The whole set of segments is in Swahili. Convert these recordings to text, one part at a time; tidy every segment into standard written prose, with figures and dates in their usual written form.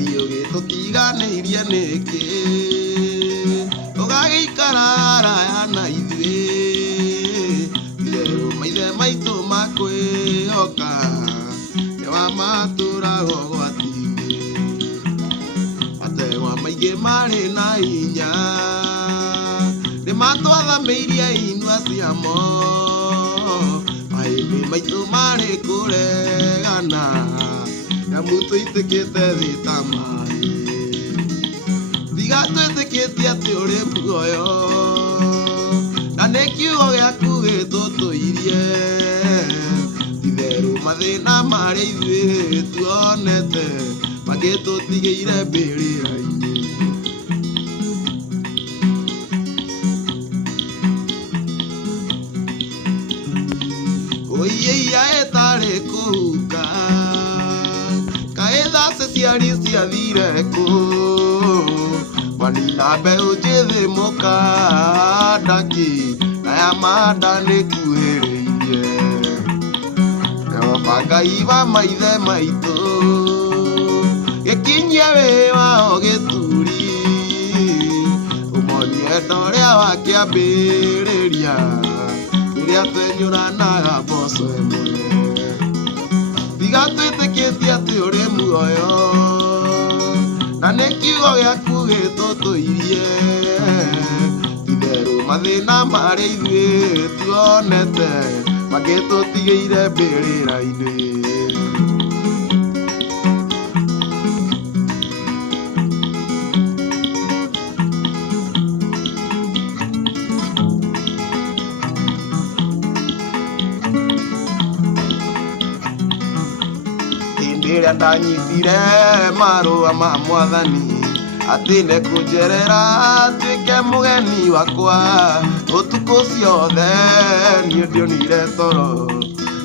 Ngai ũgĩtũtiganĩirie nĩkĩ ũgagĩikara haraya na ithuĩ itherũ maithe maitũ makwĩhoka nĩwamatũraga ũgwati-inĩ mategwa maingĩ marĩ na hinya nĩmatwathamĩirie inua ciamo mahĩndĩ maitũ marĩ kũregana nyamũ tũitĩkĩte thĩ ta maĩ tiga twĩtĩkĩtie atĩ ũrĩ muoyo na nĩ kiugo gĩaku gĩtũtũirie itherũ mathĩna marĩ ithuĩ tuonete magĩtũtigĩire mbĩrĩra-inĩ ũiya ĩtarĩ kũhuka kaĩ thacĩ ciarĩ ciathire kũ manina mbeũ njĩthĩ mũkandaki na ya manda nĩkuhĩrĩirie Jehova Ngai wa maithe maitũ gĩkinyie wĩ wao gĩturi ũmonie enda ũrĩa wakĩambĩrĩria rĩrĩa twenyũranaga mboco ĩmwe tiga twĩtĩkĩtie atĩ ũrĩ muoyo na nĩ kiugo gĩaku gĩtũtũirie itherũ mathĩna marĩ ithuĩ tuonete magĩtũtigĩire mbĩrĩra-inĩ rĩrĩa ndanyitire marũa ma Mwathani atĩ nĩkũnjerera tuĩke mũgeni wakwa ũtukũ ciothe niĩ ndionire toro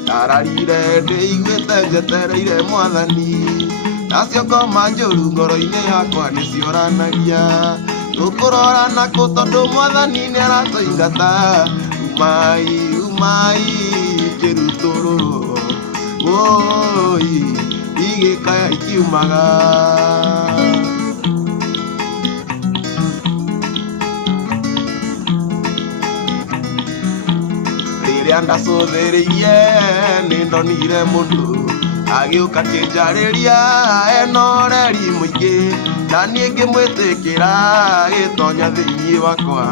ndararire ndĩiguĩte njetereire Mwathani nacio ngoma njũru ngoro-inĩ yakwa nĩcioranagia tũkũrora nakũ tondũ Mwathani nĩaratũingata umai kĩrutũrũrũ woi igĩkaya ikiumaga rĩrĩa ndacũthĩrĩirie nĩndonire mũndũ agĩũka kĩnjarĩria ena ũreri mũingĩ na niĩ ngĩmwĩtĩkĩra gĩtonya thĩinĩ wakwa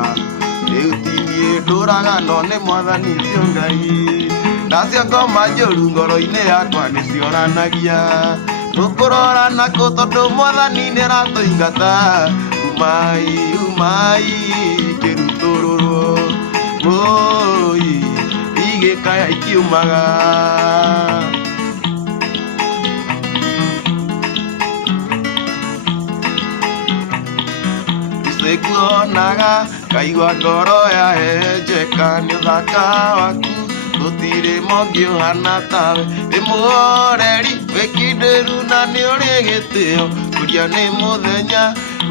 rĩu ti niĩ ndũraga no nĩ Mwathani ũcio Ngai nacio ngoma njũru ngoro-inĩ yakwa nĩcioranagia tũkũrora nakũ tondũ Mwathani nĩaratũingata umai kĩrutũrũrũ woi igĩkaya ikiumaga icĩkuonaga ngaigua ngoro yahenjeka nĩ ũthaka waku gũtirĩ mũngĩ ũhana tawe wĩ mũoreri wĩkindĩru na nĩ ũrĩ gĩtĩo ngũria nĩ mũthenya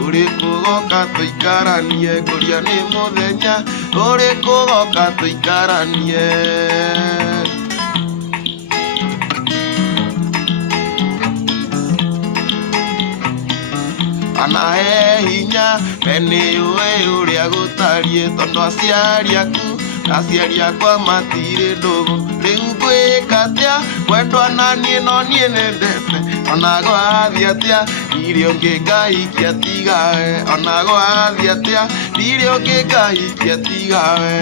ũrĩkũ ũgoka tũikaranie ngũria nĩ mũthenya ũrĩkũ ũgoka tũikaranie anahe hinya we nĩũĩ ũrĩa gũtariĩ tondũ aciari aku aciari akwa matirĩ ndũgũ rĩu ngwĩka atĩa kwendwa na niĩ no niĩ nĩndete ona gwathiĩ atĩa ndirĩ ũngĩ ngaikia tiga we ona gwathiĩ atĩa ndirĩ ũngĩ ngaikia tiga we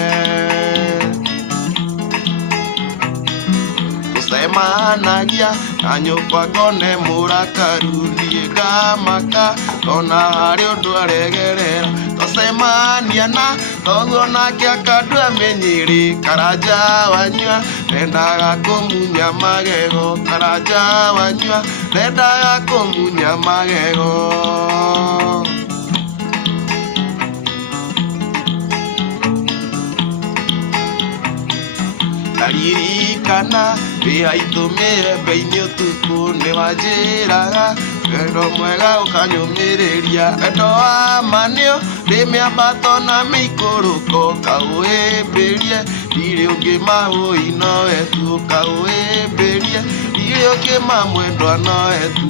tũcemanagia na nyũmba ngone mũrakaru niĩ ngamaka ona harĩ ũndũ aregerera tũcemania na toguo nake akandua menyerĩ karanja wanyua ndendaga kũmunya magego karanja wanyua ndendaga kũmunya magego ndaririkana ndĩ haitũ mĩembe-inĩ ũtukũ nĩwanjĩraga wendo mwega ũkanyũmĩrĩria wendo wa manĩo ndĩ mĩambato na mĩikũrũko kaũhĩmbĩrie ndirĩ ũngĩ mawũi no wetu kaũhĩmbĩrie ndirĩ ũngĩ mamwendwa no wetu